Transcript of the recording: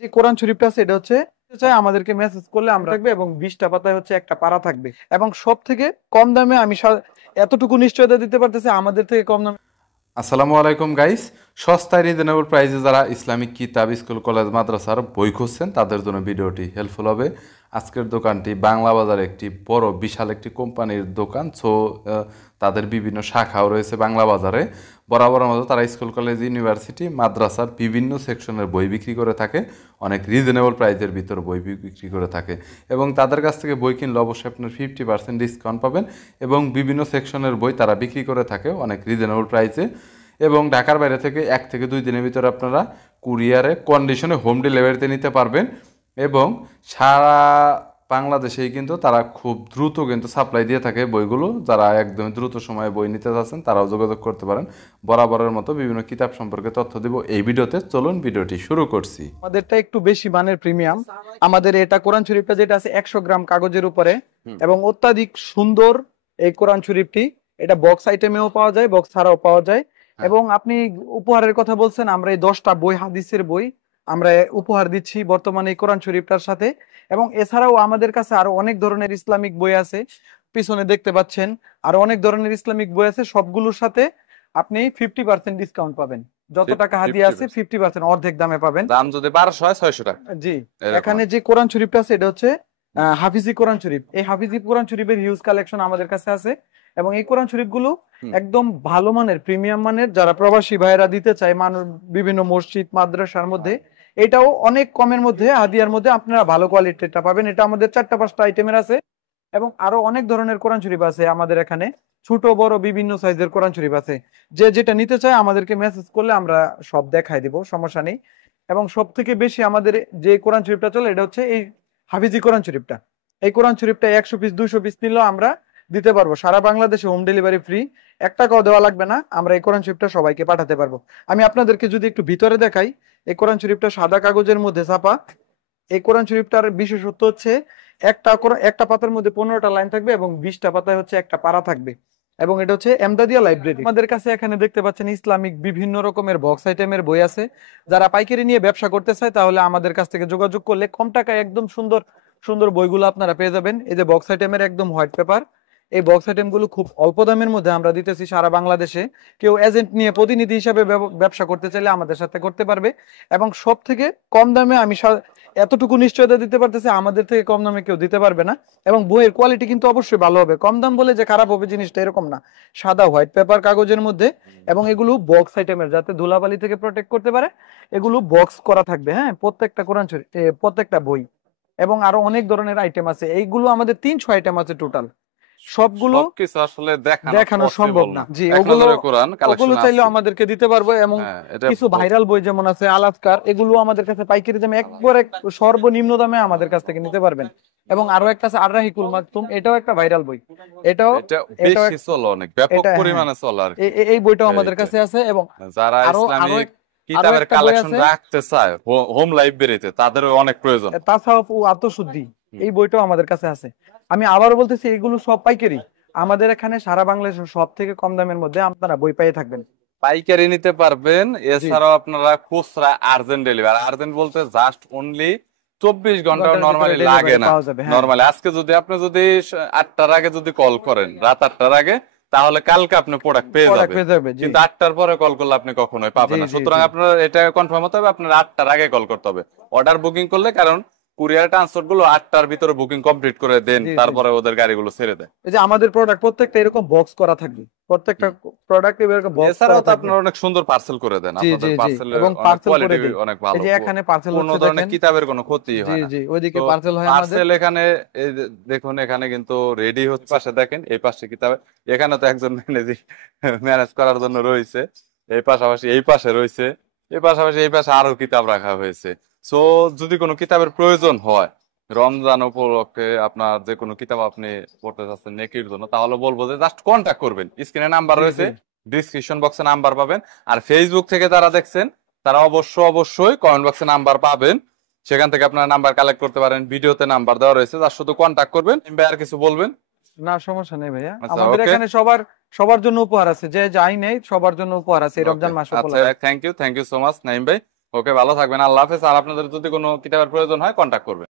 যে কোরআন শরীফটা আছে এটা হচ্ছে চাই আমাদেরকে মেসেজ করলে আমরা থাকবে এবং 20টা পাতায় হচ্ছে একটা পারা থাকবে এবং সব থেকে কম দামে আমি এতটুকু নিশ্চয়তা দিতে পারতেছি আমাদের থেকে কম দামে। আসসালামু আলাইকুম গাইস। সস্তায় রিজনেবল প্রাইসে যারা ইসলামিক কিতাব, স্কুল, কলেজ, মাদ্রাসার বই খুঁজছেন তাদের জন্য ভিডিওটি হেল্পফুল হবে। আজকের দোকানটি বাংলা বাজারে একটি বড় বিশাল একটি কোম্পানির দোকান। তাদের বিভিন্ন শাখাও রয়েছে বাংলা বাজারে। বরাবরের মতো তারা স্কুল, কলেজ, ইউনিভার্সিটি, মাদ্রাসার বিভিন্ন সেকশনের বই বিক্রি করে থাকে। অনেক রিজনেবল প্রাইসের ভিতর বই বিক্রি করে থাকে এবং তাদের কাছ থেকে বই কিনলে অবশ্যই আপনার 50% ডিসকাউন্ট পাবেন এবং বিভিন্ন সেকশনের বই তারা বিক্রি করে থাকে অনেক রিজনেবল প্রাইসে। এবং ঢাকার বাইরে থেকে 1 থেকে 2 দিনের ভিতরে আপনারা কুরিয়ারে কন্ডিশনে হোম ডেলিভারিতে নিতে পারবেন এবং সারা বাংলাদেশেই কিন্তু তারা খুব দ্রুত কিন্তু সাপ্লাই দিয়ে থাকে বইগুলো। যারা একদমই দ্রুত সময়ে বই নিতে চাচ্ছেন তারাও যোগাযোগ করতে পারেন। বরাবরের মতো বিভিন্ন কিতাব সম্পর্কে তথ্য দিব এই ভিডিওতে। চলুন ভিডিওটি শুরু করছি। আমাদেরটা একটু বেশি মানের প্রিমিয়াম। আমাদের এটা কোরআন শরীফটা যেটা আছে 100 গ্রাম কাগজের উপরে এবং অত্যাধিক সুন্দর এই কোরআন শরীফটি। এটা বক্স আইটেমেও পাওয়া যায়, বক্স ছাড়াও পাওয়া যায়। এবং আপনি উপহারের কথা বলছেন, আমরা এই 10টা বই, হাদিসের বই আমরা উপহার দিচ্ছি বর্তমানে এই কোরআন শরীফটার সাথে। এবং এছাড়াও আমাদের কাছে আরো অনেক ধরনের ইসলামিক বই আছে, পিছনে দেখতে পাচ্ছেন আরো অনেক ধরনের ইসলামিক বই আছে। সবগুলোর সাথে আপনি 50% ডিসকাউন্ট পাবেন। যত টাকা হাদিয়া আছে 50% অর্ধেক দামে পাবেন। দাম যদি 1200 হয় 600 টাকা। জি, এখানে যে কোরআন শরীফটা আছে এটা হচ্ছে হাফিজি কোরআন শরীফ। এই হাফিজি কোরআন শরীফের হিউজ কালেকশন আমাদের কাছে আছে এবং এই কোরআন শরীফ গুলো একদম ভালো মানের, প্রিমিয়াম মানের। যারা প্রবাসী ভাইয়েরা দিতে চায় মানুষ বিভিন্ন মসজিদ মাদ্রাসার মধ্যে, এটাও অনেক কমের মধ্যে হাদিয়ার মধ্যে আপনারা ভালো কোয়ালিটিটা পাবেন। এটা আমাদের 4টা 5টা আইটেমের আছে এবং আরো অনেক ধরনের কোরআন শরীফ আছে আমাদের এখানে। ছোট বড় বিভিন্ন সাইজের কোরআন শরীফ আছে। যে যেটা নিতে চায় আমাদেরকে মেসেজ করলে আমরা সব দেখাই দিব, সমস্যা নেই। এবং সব থেকে বেশি আমাদের যে কোরআন শরীফটা চলে এটা হচ্ছে এই হাফিজি কোরআন শরীফটা। এই কোরআন শরীফটা 100 পিস 200 পিস নিলেও আমরা দিতে পারবো। সারা বাংলাদেশে হোম ডেলিভারি ফ্রি, 1 টাকাও দেওয়া লাগবে না। আমরা এই কোরআন শরীফটা সবাইকে পাঠাতে পারবো। আমি আপনাদেরকে যদি একটু ভিতরে দেখাই, এই কোরআন শরীফটা সাদা কাগজের মধ্যে ছাপা। এই কোরআন শরীফটার বিশেষত্ব হচ্ছে একটা পাতার মধ্যে 15টা লাইন থাকবে এবং 20টা পাতায় হচ্ছে একটা পারা থাকবে। এবং এটা হচ্ছে এমদাদিয়া লাইব্রেরি। আমাদের কাছে এখানে দেখতে পাচ্ছেন ইসলামিক বিভিন্ন রকমের বক্স আইটেমের বই আছে। যারা পাইকারি নিয়ে ব্যবসা করতে চায় তাহলে আমাদের কাছ থেকে যোগাযোগ করলে কম টাকায় একদম সুন্দর সুন্দর বইগুলো আপনারা পেয়ে যাবেন। এই যে বক্স আইটেমের একদম হোয়াইট পেপার, এই বক্স আইটেম গুলো খুব অল্প দামের মধ্যে আমরা দিতেছি সারা বাংলাদেশে। কেউ এজেন্ট নিয়ে প্রতিনিধি হিসাবে ব্যবসা করতে চাইলে আমাদের সাথে করতে পারবে এবং সব থেকে কম দামে আমি এতটুকু নিশ্চয়তা দিতে পারতেছি আমাদের থেকে কম দামে কেউ দিতে পারবে না। এবং বইয়ের কোয়ালিটি কিন্তু অবশ্যই ভালো হবে। কম দাম বলে যে খারাপ হবে জিনিসটা এরকম না। সাদা হোয়াইট পেপার কাগজের মধ্যে এবং এগুলো বক্স আইটেমের, যাতে ধুলাবালি থেকে প্রোটেক্ট করতে পারে। এগুলো বক্স করা থাকবে, হ্যাঁ, প্রত্যেকটা কোরআন শরীফ প্রত্যেকটা বই। এবং আরো অনেক ধরনের আইটেম আছে। এইগুলো আমাদের 300 আইটেম আছে টোটাল। সবগুলো সবকিছু আসলে দেখানো সম্ভব না। জি, ওগুলো ওগুলো চাইলে আমাদেরকে দিতে পারবো। এবং কিছু ভাইরাল বই যেমন আছে আলাস্কার, এগুলো আমাদের কাছে পাইকারি দামে একবারে সর্বনিম্ন দামে আমাদের কাছ থেকে নিতে পারবেন। এবং আরো একটা আছে আর রাহিকুল মাকতুম, এটাও একটা ভাইরাল বই। এটাও বেশি চলে, অনেক ব্যাপক পরিমাণে চলে আর কি। এই বইটাও আমাদের কাছে আছে। এবং যারা ইসলামিক কিতাবের কালেকশন রাখতে চায় হোম লাইব্রেরিতে তাদের অনেক প্রয়োজন। তাছাড়াও আত্মশুদ্ধি, এই বইটাও আমাদের কাছে আছে। আমি আবারও বলতেছি এগুলো সব পাইকারি। আমাদের এখানে সারা বাংলাদেশের সব থেকে কম দামের মধ্যে আপনারা বই পেয়ে থাকবেন। পাইকারি নিতে পারবেন। এছাড়াও আপনারা খুচরা আর্জেন্ট ডেলিভারি, আর্জেন্ট বলতে জাস্ট অনলি 24 ঘন্টা নরমালি লাগে না। নরমালি আজকে যদি আপনি 8টার আগে যদি কল করেন, রাত 8টার আগে, তাহলে কালকে আপনি প্রোডাক্ট পেয়ে যাবেন। কিন্তু 8টার পরে কল করলে আপনি কখনোই পাবেন না। সুতরাং আপনার এটা কনফার্ম হতে হবে, আপনার 8টার আগে কল করতে হবে অর্ডার বুকিং করলে। কারণ কুরিয়ার ট্রান্সপোর্ট গুলো 8টার ভিতরে বুকিং কমপ্লিট করে দেন, তারপরে ওদের গাড়িগুলো ছেড়ে দেয়। এই যে আমাদের প্রোডাক্ট প্রত্যেকটা এরকম বক্স করা থাকবে, প্রত্যেকটা প্রোডাক্ট এরকম বক্স করা থাকবে। আপনারা অনেক সুন্দর পার্সেল করে দেন। আপনাদের পার্সেল এবং পার্সেল করে দেন অনেক ভালো। এই যে এখানে পার্সেল হচ্ছে, কোনো ধরনের কিতাবের কোনো ক্ষতি হয় না। জি জি, ওইদিকে পার্সেল হয় আমাদের। পার্সেল এখানে এই দেখুন, এখানে কিন্তু রেডি হচ্ছে। পাশে দেখেন, এই পাশে কিতাব, এখানে তো একজন ম্যানেজ করার জন্য রয়েছে। এই পাশাপাশি এই পাশে রয়েছে, এই পাশাপাশি এই পাশে আরো কিতাব রাখা হয়েছে। সো যদি কোনো কিতাবের প্রয়োজন হয় রমজান উপলক্ষে, আপনার যে কোনো কিতাব আপনি পড়তে চাচ্ছেন নেকির জন্য, তাহলে বলবো যে জাস্ট কন্ট্যাক্ট করবেন। স্ক্রিনে নাম্বার রয়েছে, ডিসক্রিপশন বক্সে নাম্বার পাবেন। আর ফেসবুক থেকে যারা দেখছেন তারা অবশ্যই কমেন্ট বক্সে নাম্বার পাবেন, সেখান থেকে আপনারা নাম্বার কালেক্ট করতে পারেন। ভিডিওতে নাম্বার দেওয়া রয়েছে, তার শুধু কন্ট্যাক্ট করবেন। আর কিছু বলবেন? না, সমস্যা নেই ভাইয়া। আমাদের এখানে সবার জন্য উপহার আছে, যে যাই নেই সবার জন্য উপহার আছে এই রমজান মাস উপলক্ষে। Thank you so much Naim ভাই। ওকে, ভালো থাকবেন, আল্লাহ হাফেজ। আর আপনাদের যদি কোনো কিতাবের প্রয়োজন হয় কন্ট্যাক্ট করবেন।